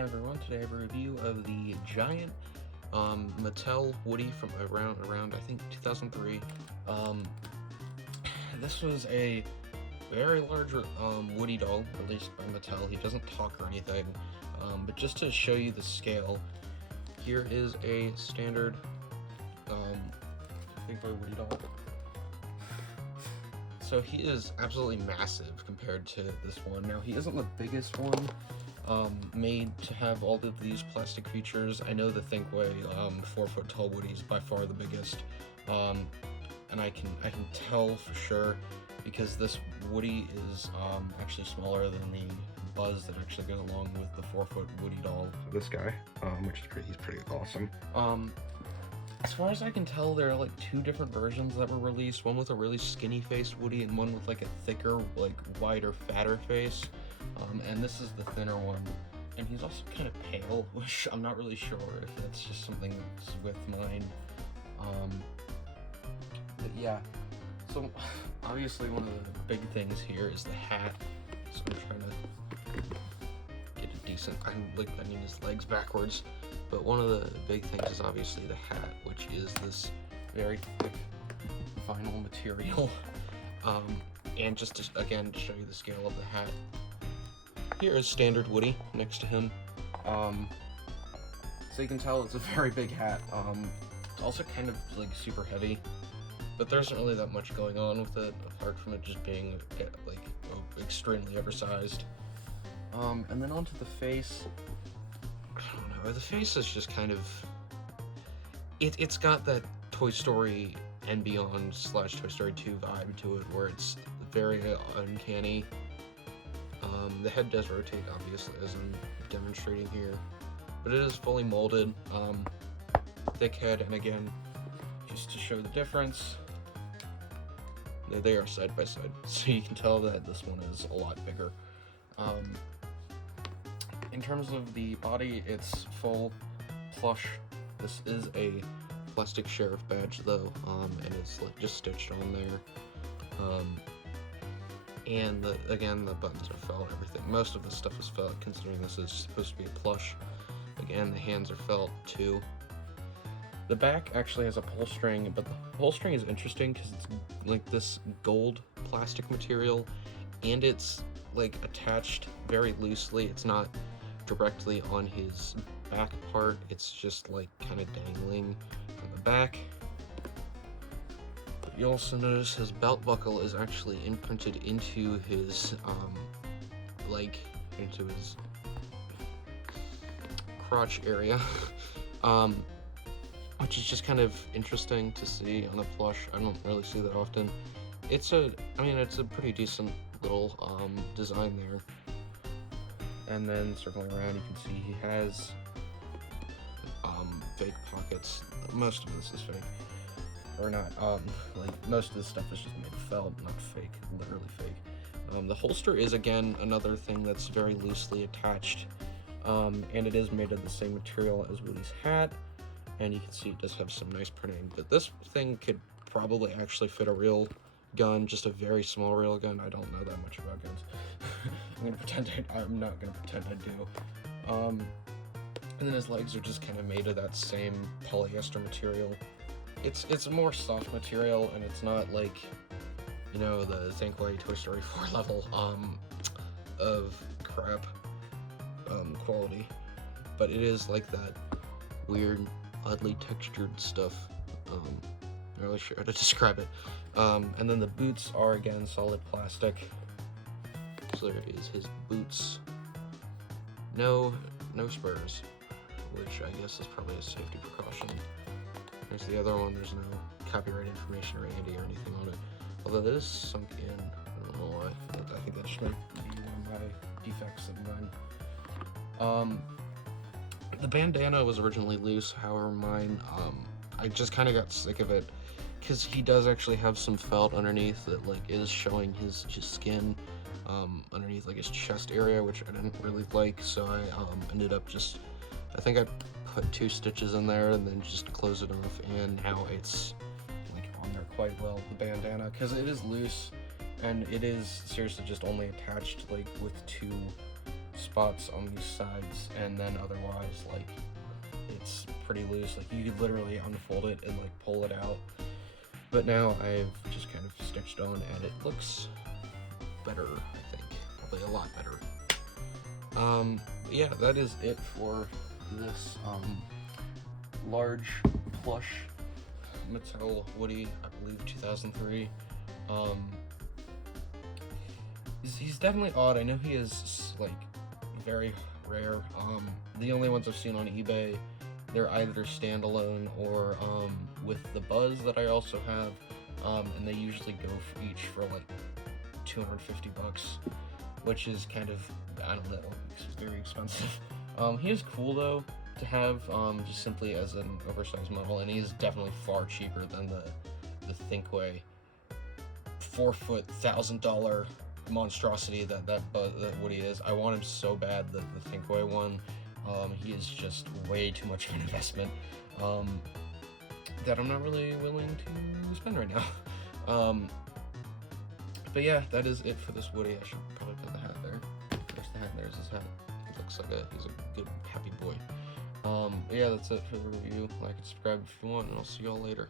Hi everyone, today I have a review of the giant Mattel Woody from around I think 2003. This was a very large Woody doll released by Mattel. He doesn't talk or anything, but just to show you the scale, here is a standard Thinkway Woody doll. So he is absolutely massive compared to this one. Now he isn't the biggest one made to have all of these plastic features. I know the Thinkway 4-foot tall Woody is by far the biggest, and I can tell for sure because this Woody is actually smaller than the Buzz that actually goes along with the 4-foot Woody doll. This guy, he's pretty awesome. As far as I can tell, there are like two different versions that were released, one with a really skinny faced Woody and one with like a thicker, like wider, fatter face. And this is the thinner one. And he's also kind of pale, which I'm not really sure if that's just something that's with mine. But yeah, so obviously one of the big things here is the hat. So I'm trying to get a decent, I'm like bending his legs backwards. But one of the big things is obviously the hat, which is this very thick vinyl material. And just to, again, to show you the scale of the hat, here is standard Woody next to him. So you can tell it's a very big hat. It's also kind of like super heavy, but there isn't really that much going on with it, apart from it just being like extremely oversized. And then onto the face. I don't know, the face is just kind of, it's got that Toy Story and Beyond / Toy Story 2 vibe to it, where it's very uncanny. The head does rotate, obviously, as I'm demonstrating here, but it is fully molded, thick head, and again, just to show the difference, they are side by side, so you can tell that this one is a lot bigger. In terms of the body, it's full plush. This is a plastic sheriff badge though, and it's like just stitched on there. And again, the buttons are felt, everything. Most of this stuff is felt, considering this is supposed to be a plush. Again, the hands are felt too. The back actually has a pull string, but the pull string is interesting because it's like this gold plastic material, and it's like attached very loosely. It's not directly on his back part, it's just like kind of dangling from the back. But you also notice his belt buckle is actually imprinted into his into his crotch area, which is just kind of interesting to see on a plush. I don't really see that often. It's a pretty decent little design there. And then circling around, you can see he has fake pockets. Most of this is fake, or not. Like most of this stuff is just made of felt, not fake, literally fake. The holster is again another thing that's very loosely attached, and it is made of the same material as Woody's hat. And you can see it does have some nice printing. But this thing could probably actually fit a real gun, just a very small rail gun. I don't know that much about guns. I'm not gonna pretend I do. And then his legs are just kind of made of that same polyester material. It's a more soft material, and it's not like, you know, the Thinkway Toy Story 4 level of crap quality. But it is like that weird, oddly textured stuff. I'm not really sure how to describe it. And then the boots are again solid plastic. So there is his boots. No spurs, which I guess is probably a safety precaution. There's the other one. There's no copyright information or Andy or anything on it. Although that is sunk in. I don't know why. I think that just might be one of my defects of mine. The bandana was originally loose. However, mine, I just kind of got sick of it, because he does actually have some felt underneath that like is showing his skin underneath like his chest area, which I didn't really like, so I ended up I think I put 2 stitches in there and then just close it off, and now it's like on there quite well, the bandana, because it is loose and it is seriously just only attached like with 2 spots on these sides, and then otherwise, like, it's pretty loose. Like, you could literally unfold it and, like, pull it out. But now I've just kind of stitched on, and it looks better, I think. Probably a lot better. Yeah, that is it for this, large plush Mattel Woody, I believe 2003. He's definitely odd. I know he is, like, very rare. The only ones I've seen on eBay, they're either standalone or, with the Buzz that I also have, and they usually go for each for, like, 250 bucks, which is kind of, I don't know, it's very expensive. He is cool, though, to have, just simply as an oversized model, and he is definitely far cheaper than the Thinkway 4-foot, $1,000 monstrosity that Woody is. I want him so bad, the Thinkway one. He is just way too much of an investment, that I'm not really willing to spend right now. But yeah, that is it for this Woody. I should probably put the hat there. There's the hat, there's his hat. He looks like he's a good, happy boy. But yeah, that's it for the review. Like and subscribe if you want, and I'll see y'all later.